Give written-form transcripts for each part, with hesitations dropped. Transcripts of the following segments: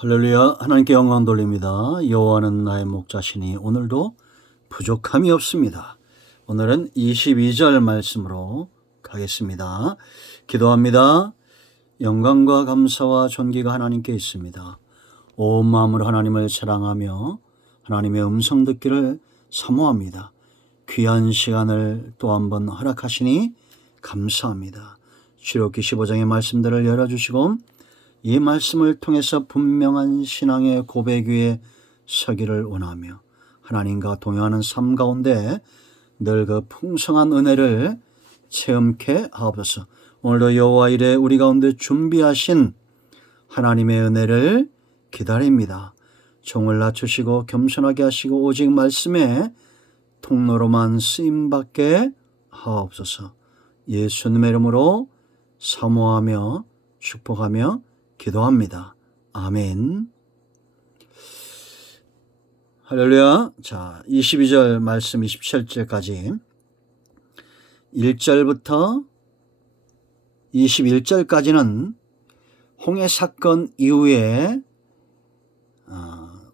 할렐루야. 하나님께 영광 돌립니다. 여호와는 나의 목자시니 오늘도 부족함이 없습니다. 오늘은 22절 말씀으로 가겠습니다. 기도합니다. 영광과 감사와 존귀가 하나님께 있습니다. 온 마음으로 하나님을 사랑하며 하나님의 음성 듣기를 사모합니다. 귀한 시간을 또 한 번 허락하시니 감사합니다. 출애굽기 15장의 말씀들을 열어주시고 이 말씀을 통해서 분명한 신앙의 고백 위에 서기를 원하며 하나님과 동행하는 삶 가운데 늘 그 풍성한 은혜를 체험케 하옵소서. 오늘도 여호와 이레 우리 가운데 준비하신 하나님의 은혜를 기다립니다. 종을 낮추시고 겸손하게 하시고 오직 말씀의 통로로만 쓰임받게 하옵소서. 예수님의 이름으로 사모하며 축복하며 기도합니다. 아멘. 할렐루야. 자, 22절 말씀 27절까지 1절부터 21절까지는 홍해 사건 이후에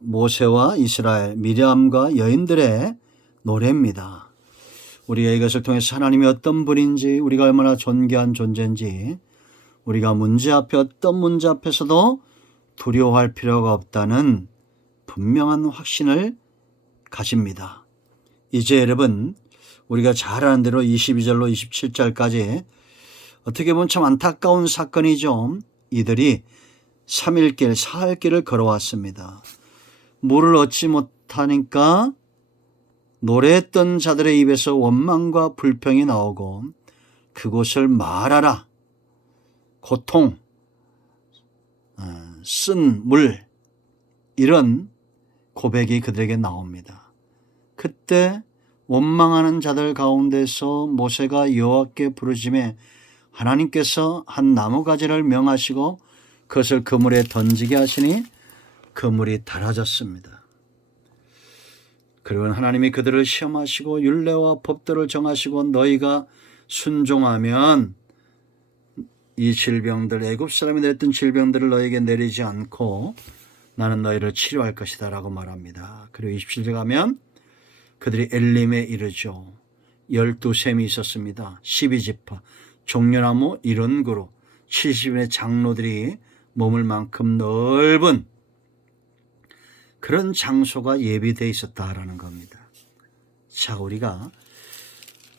모세와 이스라엘, 미리암과 여인들의 노래입니다. 우리가 이것을 통해서 하나님이 어떤 분인지, 우리가 얼마나 존귀한 존재인지, 우리가 문제 앞에 어떤 문제 앞에서도 두려워할 필요가 없다는 분명한 확신을 가집니다. 이제 여러분, 우리가 잘 아는 대로 22절로 27절까지 어떻게 보면 참 안타까운 사건이죠. 이들이 3일길, 사흘길을 걸어왔습니다. 물을 얻지 못하니까 노래했던 자들의 입에서 원망과 불평이 나오고 그곳을 말하라. 고통, 쓴 물, 이런 고백이 그들에게 나옵니다. 그때 원망하는 자들 가운데서 모세가 여호와께 부르심에 하나님께서 한 나무가지를 명하시고 그것을 그 물에 던지게 하시니 그 물이 달아졌습니다. 그리고 하나님이 그들을 시험하시고 율례와 법도를 정하시고 너희가 순종하면 이 질병들, 애굽 사람이 냈던 질병들을 너에게 내리지 않고 나는 너희를 치료할 것이다 라고 말합니다. 그리고 27절 가면 그들이 엘림에 이르죠. 12셈이 있었습니다. 12지파, 종려나무 이런 그루, 70인의 장로들이 머물 만큼 넓은 그런 장소가 예비되어 있었다라는 겁니다. 자, 우리가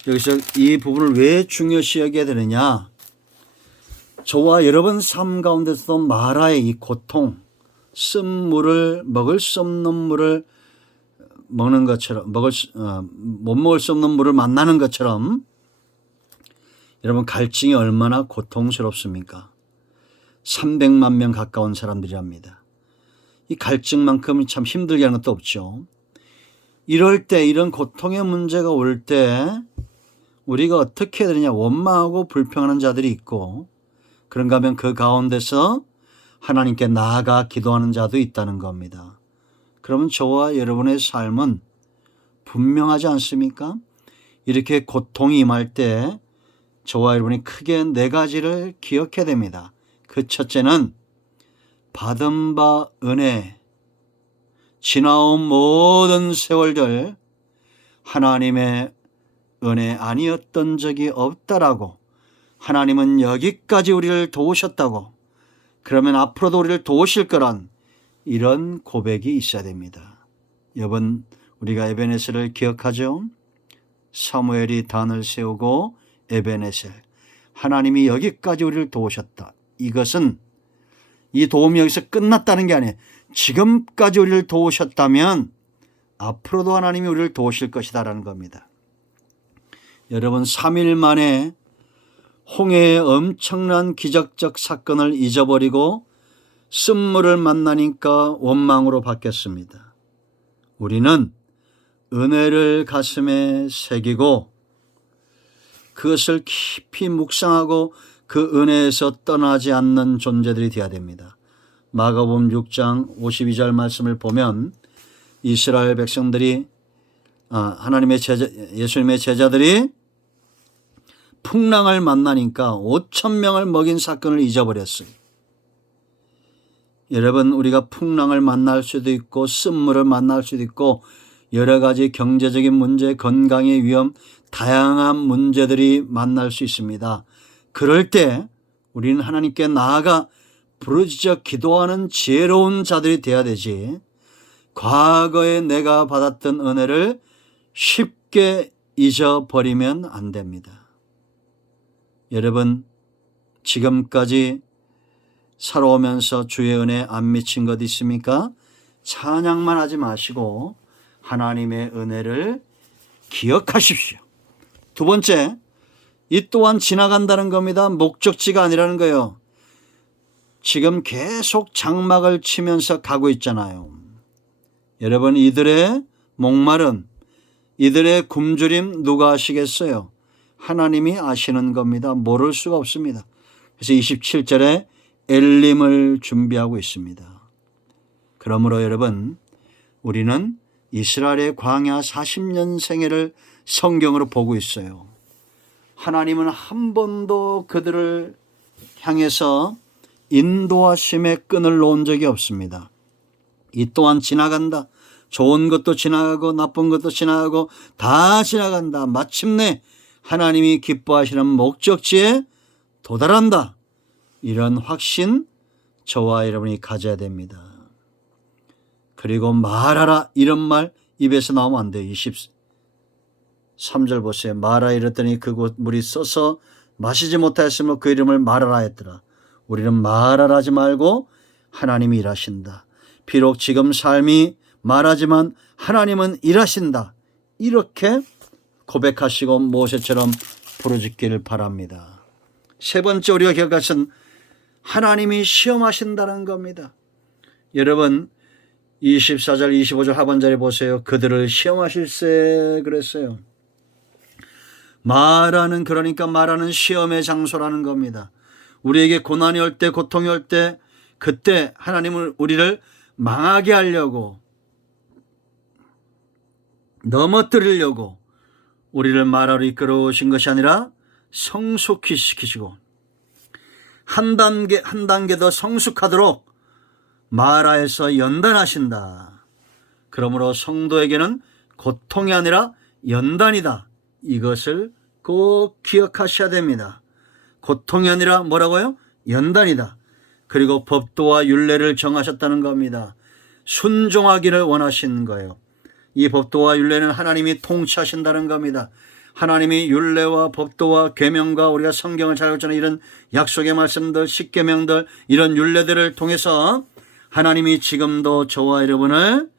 여기서 이 부분을 왜 중요시 여겨야 되느냐? 저와 여러분 삶 가운데서도 마라의 이 고통, 쓴 물을, 먹을 수 없는 물을 먹는 것처럼, 못 먹을 수 없는 물을 만나는 것처럼 여러분 갈증이 얼마나 고통스럽습니까? 300만 명 가까운 사람들이랍니다. 이 갈증만큼 참 힘들게 하는 것도 없죠. 이럴 때, 이런 고통의 문제가 올 때 우리가 어떻게 해야 되느냐? 원망하고 불평하는 자들이 있고 그런가 하면 그 가운데서 하나님께 나아가 기도하는 자도 있다는 겁니다. 그러면 저와 여러분의 삶은 분명하지 않습니까? 이렇게 고통이 임할 때 저와 여러분이 크게 4가지를 기억해야 됩니다. 그 첫째는 받은 바 은혜, 지나온 모든 세월들 하나님의 은혜 아니었던 적이 없다라고, 하나님은 여기까지 우리를 도우셨다고, 그러면 앞으로도 우리를 도우실 거란 이런 고백이 있어야 됩니다. 여러분, 우리가 에베네셀을 기억하죠? 사무엘이 단을 세우고 에베네셀, 하나님이 여기까지 우리를 도우셨다. 이것은 이 도움이 여기서 끝났다는 게 아니에요. 지금까지 우리를 도우셨다면 앞으로도 하나님이 우리를 도우실 것이다라는 겁니다. 여러분, 3일 만에 홍해의 엄청난 기적적 사건을 잊어버리고 쓴물을 만나니까 원망으로 바뀌었습니다. 우리는 은혜를 가슴에 새기고 그것을 깊이 묵상하고 그 은혜에서 떠나지 않는 존재들이 되어야 됩니다. 마가복음 6장 52절 말씀을 보면 이스라엘 백성들이 예수님의 제자들이 풍랑을 만나니까 5,000명을 먹인 사건을 잊어버렸어요. 여러분, 우리가 풍랑을 만날 수도 있고 쓴물을 만날 수도 있고 여러 가지 경제적인 문제, 건강의 위험, 다양한 문제들이 만날 수 있습니다. 그럴 때 우리는 하나님께 나아가 부르짖어 기도하는 지혜로운 자들이 되어야 되지, 과거에 내가 받았던 은혜를 쉽게 잊어버리면 안 됩니다. 여러분, 지금까지 살아오면서 주의 은혜 안 미친 것 있습니까? 찬양만 하지 마시고 하나님의 은혜를 기억하십시오. 두 번째, 이 또한 지나간다는 겁니다. 목적지가 아니라는 거예요. 지금 계속 장막을 치면서 가고 있잖아요. 여러분, 이들의 목마름, 이들의 굶주림 누가 아시겠어요? 하나님이 아시는 겁니다. 모를 수가 없습니다. 그래서 27절에 엘림을 준비하고 있습니다. 그러므로 여러분, 우리는 이스라엘의 광야 40년 생애를 성경으로 보고 있어요. 하나님은 한 번도 그들을 향해서 인도하심의 끈을 놓은 적이 없습니다. 이 또한 지나간다. 좋은 것도 지나가고 나쁜 것도 지나가고 다 지나간다. 마침내 하나님이 기뻐하시는 목적지에 도달한다. 이런 확신 저와 여러분이 가져야 됩니다. 그리고 말하라, 이런 말 입에서 나오면 안 돼요. 23절 보세요. 말하라 이랬더니 그곳 물이 써서 마시지 못하였으므로 그 이름을 말하라 했더라. 우리는 말하라 하지 말고 하나님이 일하신다. 비록 지금 삶이 말하지만 하나님은 일하신다. 이렇게 고백하시고 모세처럼 부르짖기를 바랍니다. 세 번째 우리가 기억할 것은 하나님이 시험하신다는 겁니다. 여러분, 24절 25절 하반절에 보세요. 그들을 시험하실세 그랬어요. 그러니까 말하는 시험의 장소라는 겁니다. 우리에게 고난이 올 때, 고통이 올 때, 그때 하나님은 우리를 망하게 하려고, 넘어뜨리려고 우리를 말하러 이끌어 오신 것이 아니라 성숙히 시키시고 한 단계 더 성숙하도록 마라에서 연단하신다. 그러므로 성도에게는 고통이 아니라 연단이다. 이것을 꼭 기억하셔야 됩니다. 고통이 아니라 뭐라고요? 연단이다. 그리고 법도와 율례를 정하셨다는 겁니다. 순종하기를 원하시는 거예요. 이 법도와 율례는 하나님이 통치하신다는 겁니다. 하나님이 율례와 법도와 계명과 우리가 성경을 잘 읽잖아요. 이런 약속의 말씀들, 십계명들, 이런 율례들을 통해서 하나님이 지금도 저와 여러분을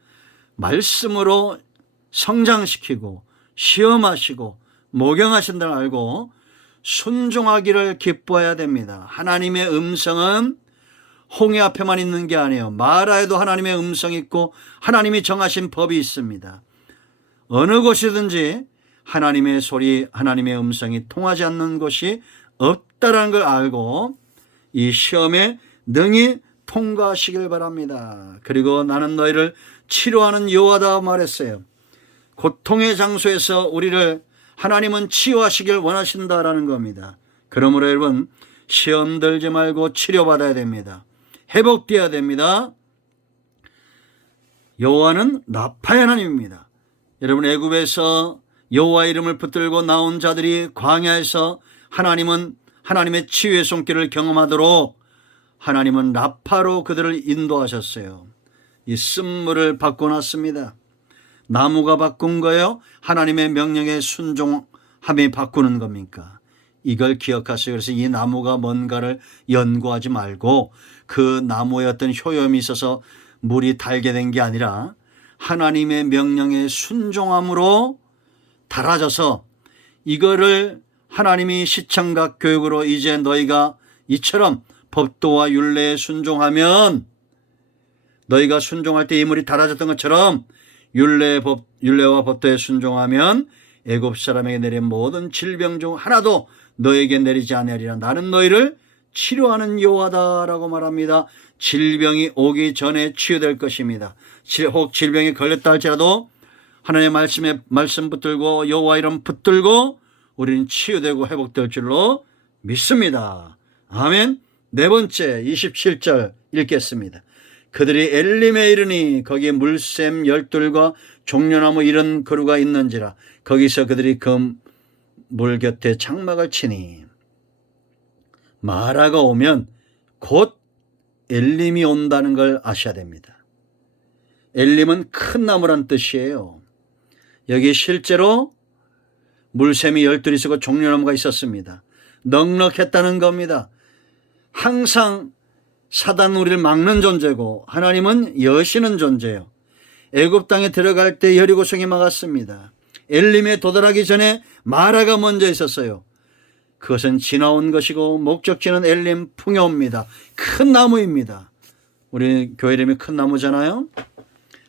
말씀으로 성장시키고 시험하시고 모경하신다는 걸 알고 순종하기를 기뻐해야 됩니다. 하나님의 음성은 홍해 앞에만 있는 게 아니에요. 마라에도 하나님의 음성이 있고 하나님이 정하신 법이 있습니다. 어느 곳이든지 하나님의 소리, 하나님의 음성이 통하지 않는 곳이 없다라는 걸 알고 이 시험에 능히 통과하시길 바랍니다. 그리고 나는 너희를 치료하는 여호와다 말했어요. 고통의 장소에서 우리를 하나님은 치유하시길 원하신다라는 겁니다. 그러므로 여러분, 시험 들지 말고 치료받아야 됩니다. 회복되어야 됩니다. 여호와는 라파의 하나님입니다. 여러분, 애굽에서 여호와 이름을 붙들고 나온 자들이 광야에서 하나님의 치유의 손길을 경험하도록 하나님은 라파로 그들을 인도하셨어요. 이 쓴물을 바꿔놨습니다. 나무가 바꾼 거예요? 하나님의 명령에 순종함이 바꾸는 겁니까? 이걸 기억하세요. 그래서 이 나무가 뭔가를 연구하지 말고 그 나무에 어떤 효염이 있어서 물이 달게 된 게 아니라 하나님의 명령에 순종함으로 달아져서 이거를 하나님이 시청각 교육으로 이제 너희가 이처럼 법도와 율례에 순종하면 너희가 순종할 때 이 물이 달아졌던 것처럼 율례와 법도에 순종하면 애굽 사람에게 내린 모든 질병 중 하나도 너에게 내리지 아니하리라. 나는 너희를 치료하는 여호와다라고 말합니다. 질병이 오기 전에 치유될 것입니다. 혹 질병이 걸렸다 할지라도 하나님의 말씀 붙들고 여호와 이름 붙들고 우리는 치유되고 회복될 줄로 믿습니다. 아멘. 네 번째 27절 읽겠습니다. 그들이 엘림에 이르니 거기에 물샘 열둘과 종려나무 이런 그루가 있는지라 거기서 그들이 그 물 곁에 장막을 치니. 마라가 오면 곧 엘림이 온다는 걸 아셔야 됩니다. 엘림은 큰 나무란 뜻이에요. 여기 실제로 물샘이 열둘이 있고 종려나무가 있었습니다. 넉넉했다는 겁니다. 항상 사단 우리를 막는 존재고 하나님은 여시는 존재예요. 애굽 땅에 들어갈 때 여리고성이 막았습니다. 엘림에 도달하기 전에 마라가 먼저 있었어요. 그것은 지나온 것이고 목적지는 엘림 풍요입니다. 큰 나무입니다. 우리 교회 이름이 큰 나무잖아요.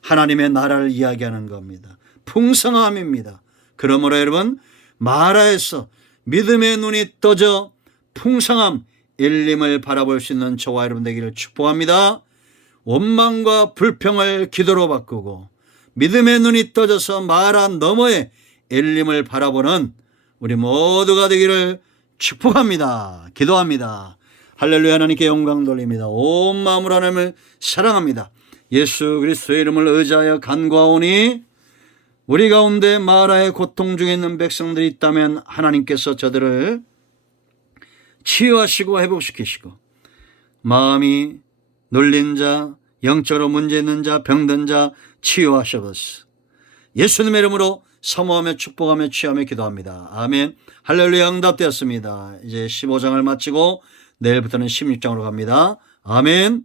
하나님의 나라를 이야기하는 겁니다. 풍성함입니다. 그러므로 여러분 마라에서 믿음의 눈이 떠져 풍성함 엘림을 바라볼 수 있는 저와 여러분 되기를 축복합니다. 원망과 불평을 기도로 바꾸고 믿음의 눈이 떠져서 마라 너머에 엘림을 바라보는 우리 모두가 되기를 축복합니다. 기도합니다. 할렐루야. 하나님께 영광 돌립니다. 온 마음으로 하나님을 사랑합니다. 예수 그리스도의 이름을 의지하여 간구하오니 우리 가운데 마라의 고통 중에 있는 백성들이 있다면 하나님께서 저들을 치유하시고 회복시키시고 마음이 눌린 자, 영적으로 문제 있는 자, 병든 자 치유하셔서 예수님의 이름으로 사모하며 축복하며 취하며 기도합니다. 아멘. 할렐루야. 응답되었습니다. 이제 15장을 마치고 내일부터는 16장으로 갑니다. 아멘.